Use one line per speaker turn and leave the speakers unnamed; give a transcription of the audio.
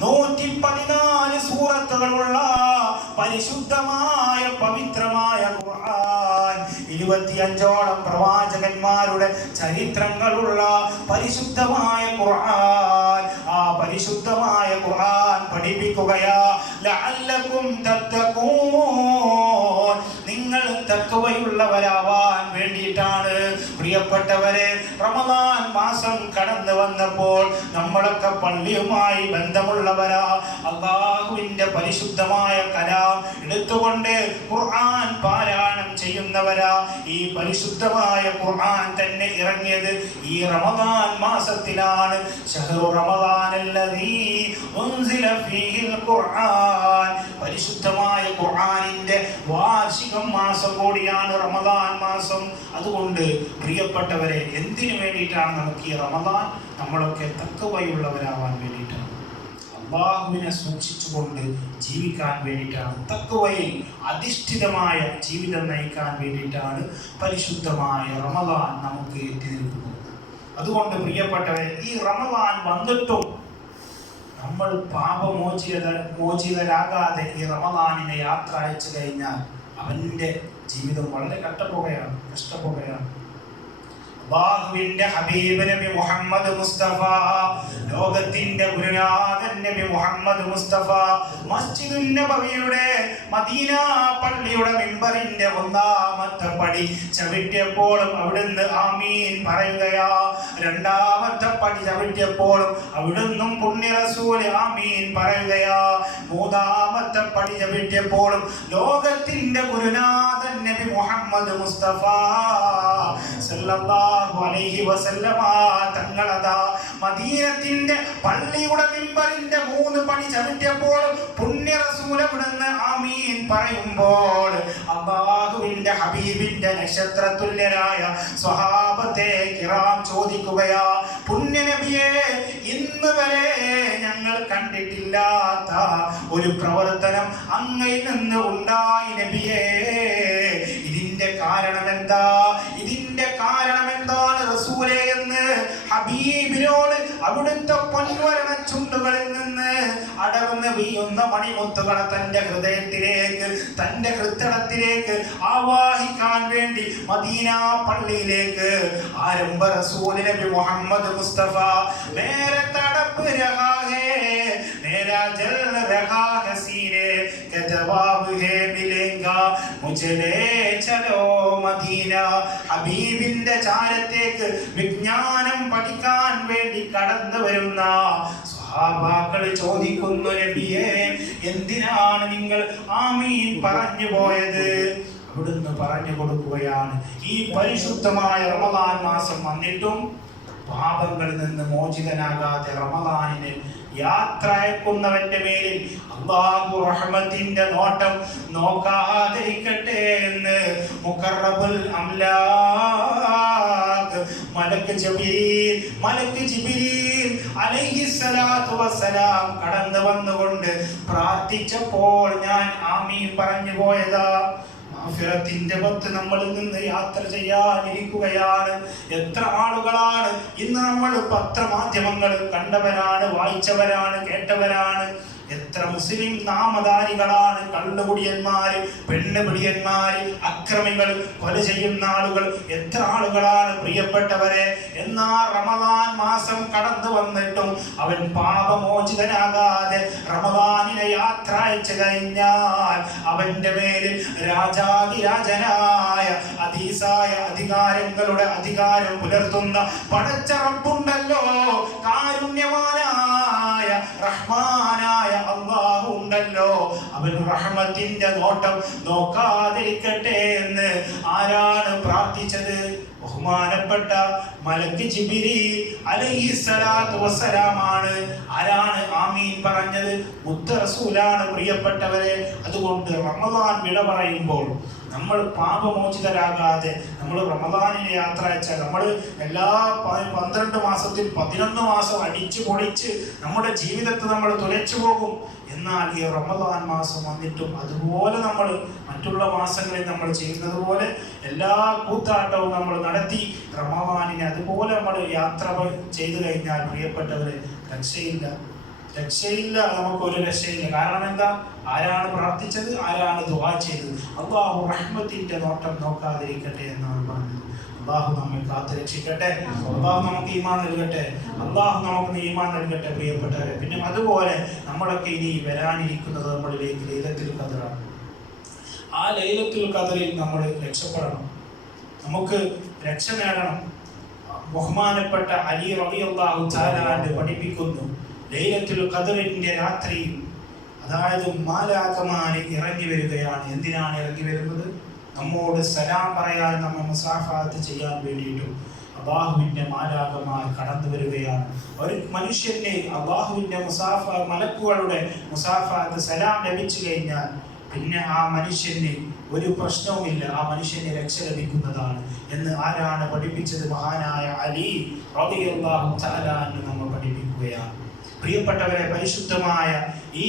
നൂറ്റി പതിനാല് സൂറത്തുകളുള്ള പരിശുദ്ധമായ പവിത്രമായ ഖുർആൻ. ഇരുപത്തിയഞ്ചോളം പ്രവാചകന്മാരുടെ ചരിത്രങ്ങളുള്ള പരിശുദ്ധമായ ഖുർആൻ. ആ പരിശുദ്ധമായ ഖുർആൻ പഠിപ്പിക്കുകയാ ലഅല്ലകും തത്തഖൂൻ. നിങ്ങൾ തക്കവയുള്ളവരാവാൻ വേണ്ടിയിട്ടാണ് പ്രിയപ്പെട്ടവരെ റമദാൻ മാസം കടന്നു വന്നപ്പോൾ നമ്മളൊക്കെ പള്ളിയുമായി ബന്ധമുള്ളവരാ. അള്ളാഹുവിന്റെ പരിശുദ്ധമായ കലാം എടുത്തുകൊണ്ട് ഖുർആൻ പാരായണം ചെയ്യുന്നവരാ. ഈ പരിശുദ്ധമായ ഖുർആൻ തന്നെ ഇറങ്ങിയത് ഈ റമദാൻ മാസത്തിലാണ്. ഷഹ്റു ഖുർആൻ പരിശുദ്ധമായ ഖുർആനിന്റെ വാർഷികം മാസം കൂടിയാണ് റമദാൻ മാസം. അതുകൊണ്ട് പ്രിയപ്പെട്ടവരെ എന്തിനു വേണ്ടിയിട്ടാണ് നമുക്ക് ഈ റമദാൻ? നമ്മളൊക്കെ തക്കവയുള്ളവരാവാൻ വേണ്ടിയിട്ടാണ്. അള്ളാഹുവിനെ സൂക്ഷിച്ചുകൊണ്ട് ജീവിക്കാൻ വേണ്ടിയിട്ടാണ്. തക്കവയിൽ അധിഷ്ഠിതമായ ജീവിതം നയിക്കാൻ വേണ്ടിയിട്ടാണ് പരിശുദ്ധമായ റമദാൻ നമുക്ക് എത്തി നിൽക്കുന്നത് അതുകൊണ്ട് പ്രിയപ്പെട്ടവരെ ഈ റമദാൻ വന്നിട്ടും നമ്മൾ പാപമോചിത മോചിതരാകാതെ ഈ റമദാനിനെ യാത്ര അയച്ചു കഴിഞ്ഞാൽ അവന്റെ ജീവിതം വളരെ കട്ടപ്പുകയാണ് കഷ്ടപ്പുകയാണ് അള്ളാഹുവിന്റെ ഹബീബ് നബി മുഹമ്മദ് മുസ്തഫ ലോകത്തിന്റെ ഗുരുനാഥൻ നബി മുഹമ്മദ് മുസ്തഫ മസ്ജിദുൻ നബവിയുടെ മദീന പള്ളിയുടെ മിമ്പറിന്റെ ഒന്നാമത്തെ പടി ചവിട്ടിയപ്പോഴും അവിടുന്ന് ആമീൻ പറയുകയാ. രണ്ടാമത്തെ പടി ചവിട്ടിയപ്പോഴും അവിടുന്നും പുണ്യ റസൂൽ ആമീൻ പറയുകയാ. മൂന്നാമത്തെ പടി ചവിട്ടിയപ്പോഴും ലോകത്തിന്റെ ഗുരുനാഥൻ നബി മുഹമ്മദ് മുസ്തഫ സല്ലല്ലാഹു അലൈഹി വസല്ലമ തങ്ങളതാ മദീനത്തിന്റെ പള്ളിയുടെ മിമ്പറിന്റെ മൂന്ന് പണി ചവിട്ടിയപ്പോൾ പുണ്യ റസൂൽ അവിടുന്ന് ആമീൻ പറയുമ്പോൾ അള്ളാഹുവിന്റെ ഹബീബിന്റെ നക്ഷത്ര തുല്യരായ സ്വഹാബത്തെ കിറാം ചോദിക്കുകയാ പുണ്യ നബിയെ ഇന്ന് വരെ ഞങ്ങൾ കണ്ടിട്ടില്ലാത്ത ഒരു പ്രവർത്തനം അങ്ങയിൽ നിന്ന് ഉണ്ടായി നബിയേ. ഇതിന്റെ കാരണം എന്താ ഇതിന്റെ കാരണം എന്താണ് റസൂലെ എന്ന് ഹബീബിനോട് അവിടുത്തെ പൊൻവരണ ചുണ്ടുകളിൽ നിന്ന് അടർന്ന് വീയുന്ന മണിമുത്തുകളെ തന്റെ ഹൃദയത്തിലേക്ക് തന്റെ ഹൃദയത്തിലേക്ക് ആവാഹിക്കാൻ വേണ്ടി മദീന പള്ളിയിലേക്ക്. ആരംഭ റസൂൽ നബി മുഹമ്മദ് മുസ്തഫ നേരെ തടപ്പ് രഹാഹേ നേരാജൽ ജൽ രഹാ കജവാബ് ഹേ മിലേ. നൽകുക മുജലേ ചലോ മദീന ഹബീബിന്റെ ചാരത്തേക്ക് വിജ്ഞാനം പഠിക്കാൻ വേണ്ടി കടന്നു വരുന്ന സഹാബാക്കൾ ചോദിക്കുന്നു നബിയേ എന്തിനാണ് നിങ്ങൾ ആമീൻ പറഞ്ഞു പോയത്? അവിടുന്ന് പറഞ്ഞു കൊടുക്കുകയാണ്. ഈ പരിശുദ്ധമായ റമദാൻ മാസം വന്നിട്ടും പാപങ്ങളിൽ നിന്ന് മോചിതനാകാതെ റമദാനിന് യാത്ര അയക്കുന്നവന്റെ മേലിൽ അള്ളാഹു റഹ്മത്തിന്റെ നോട്ടം നോക്കാതിരിക്കട്ടെ എന്ന് മുഖറബുൽ അംലാഖ് മലക്ക് ജിബ്രീൽ മലക്ക് ജിബ്രീൽ അലൈഹിസ്സലാത്തു വസ്സലാം കടന്നു വന്നുകൊണ്ട് പ്രാർത്ഥിച്ചപ്പോൾ ഞാൻ ആമീൻ പറഞ്ഞു പോയതാ. മഗ്ഫിറത്തിന്റെ പത്ത് നമ്മളിൽ നിന്ന് യാത്ര ചെയ്യാനിരിക്കുകയാണ്. എത്ര ആളുകളാണ് ഇന്ന് നമ്മൾ പത്രമാധ്യമങ്ങൾ കണ്ടവരാണ് വായിച്ചവരാണ് കേട്ടവരാണ്. മുസ്ലിം നാമധാരികളാണ് കള്ളുകുടിയന്മാര് പെണ്ണുപിടിയന്മാര് അക്രമികൾ കൊല ചെയ്യുന്ന ആളുകൾ. എത്ര ആളുകളാണ് പ്രിയപ്പെട്ടവരെ? എന്നാ റമദാൻ മാസം കടന്നു വന്നിട്ടും അവൻ പാപമോചിതനാകാതെ റമദാനിനെ യാത്ര അയച്ചു കഴിഞ്ഞാൽ അവന്റെ മേലിൽ രാജാതിരാജനായ അതീസായ അധികാരങ്ങളുടെ അധികാരം പുലർത്തുന്ന പടച്ചറപ്പുണ്ടല്ലോ. കാരുണ്യവാനായ റഹ്മാനായ അള്ളാഹു ഉണ്ടല്ലോ. അവൻ റഹ്മത്തിന്റെ നോട്ടം നോക്കാതിരിക്കട്ടെ എന്ന് ആരാണ് പ്രാർത്ഥിച്ചത്? ബഹുമാനപ്പെട്ട മലക്ക് ജിബിരി അലൈഹിസ്സലാത്തു വസ്സലാമാണ്. ആരാണ് ആമീൻ പറഞ്ഞത്? മുത്തറസൂലാണ് പ്രിയപ്പെട്ടവരെ. അതുകൊണ്ട് റമദാൻ വിട പറയുമ്പോൾ നമ്മൾ പാപമോചിതരാകാതെ നമ്മൾ റമദാനിനെ യാത്ര അയച്ചാൽ നമ്മൾ എല്ലാ പന്ത്രണ്ട് മാസത്തിൽ പതിനൊന്ന് മാസം അടിച്ചു പൊളിച്ച് നമ്മുടെ ജീവിതത്തെ നമ്മൾ തുലച്ചു പോകും. എന്നാൽ ഈ റമദാൻ മാസം വന്നിട്ടും അതുപോലെ നമ്മൾ മറ്റുള്ള മാസങ്ങളിൽ നമ്മൾ ചെയ്യുന്നത് പോലെ എല്ലാ കൂത്താട്ടവും നമ്മൾ നടത്തി റമദാനിനെ അതുപോലെ നമ്മൾ യാത്ര ചെയ്തു കഴിഞ്ഞാൽ പ്രിയപ്പെട്ടവരെ രക്ഷയില്ല. രക്ഷയില്ല നമുക്ക് ഒരു രക്ഷയില്ല. കാരണം എന്താ? ആരാണ് പ്രാർത്ഥിച്ചത്? ആരാണ് ദുആ ചെയ്തത്? അള്ളാഹു റഹ്മത്തിന്റെ നോട്ടം നോക്കാതിരിക്കട്ടെ എന്നാണ് പറഞ്ഞു അള്ളാഹു നമ്മെ കാത്തു രക്ഷിക്കട്ടെ. അള്ളാഹു നമുക്ക് ഈമാൻ നൽകട്ടെ. അള്ളാഹു നമുക്ക് ഈമാൻ നൽകട്ടെ പ്രിയപ്പെട്ടവരെ. പിന്നെ അതുപോലെ നമ്മളൊക്കെ ഇനി വരാനിരിക്കുന്നത് നമ്മളിലേക്ക് ലൈലത്തിൽ കതറാണ് ആ ലൈലത്തിൽ ഖദറിൽ നമ്മൾ രക്ഷപ്പെടണം. നമുക്ക് രക്ഷ നേടണം. ബഹുമാനപ്പെട്ട അലി റബി അള്ളാഹു തആല പഠിപ്പിക്കുന്നു. ലൈലത്തുൽ ഖദറിന്റെ രാത്രിയിൽ അതായത് മാലാകമാര് ഇറങ്ങി വരികയാണ്. എന്തിനാണ് ഇറങ്ങി വരുന്നത്? നമ്മോട് സലാം പറയാൻ നമ്മെ മുസാഫാത്ത് ചെയ്യാൻ വേണ്ടിയിട്ടും അല്ലാഹുവിന്റെ മാലാകമാർ കടന്നു വരികയാണ്. ഒരു മനുഷ്യനെ അല്ലാഹുവിന്റെ മുസാഫ മലക്കുകളുടെ മുസാഫാത്ത് സലാം ലഭിച്ചു കഴിഞ്ഞാൽ പിന്നെ ആ മനുഷ്യന് ഒരു പ്രശ്നവുമില്ല. ആ മനുഷ്യനെ രക്ഷ ലഭിക്കുന്നതാണ് എന്ന് ആരാണ് പഠിപ്പിച്ചത്? മഹാനായ അലി റളിയല്ലാഹു തആല എന്ന് നമ്മൾ പഠിപ്പിക്കുകയാണ്. പ്രിയപ്പെട്ടവരെ പരിശുദ്ധമായ ഈ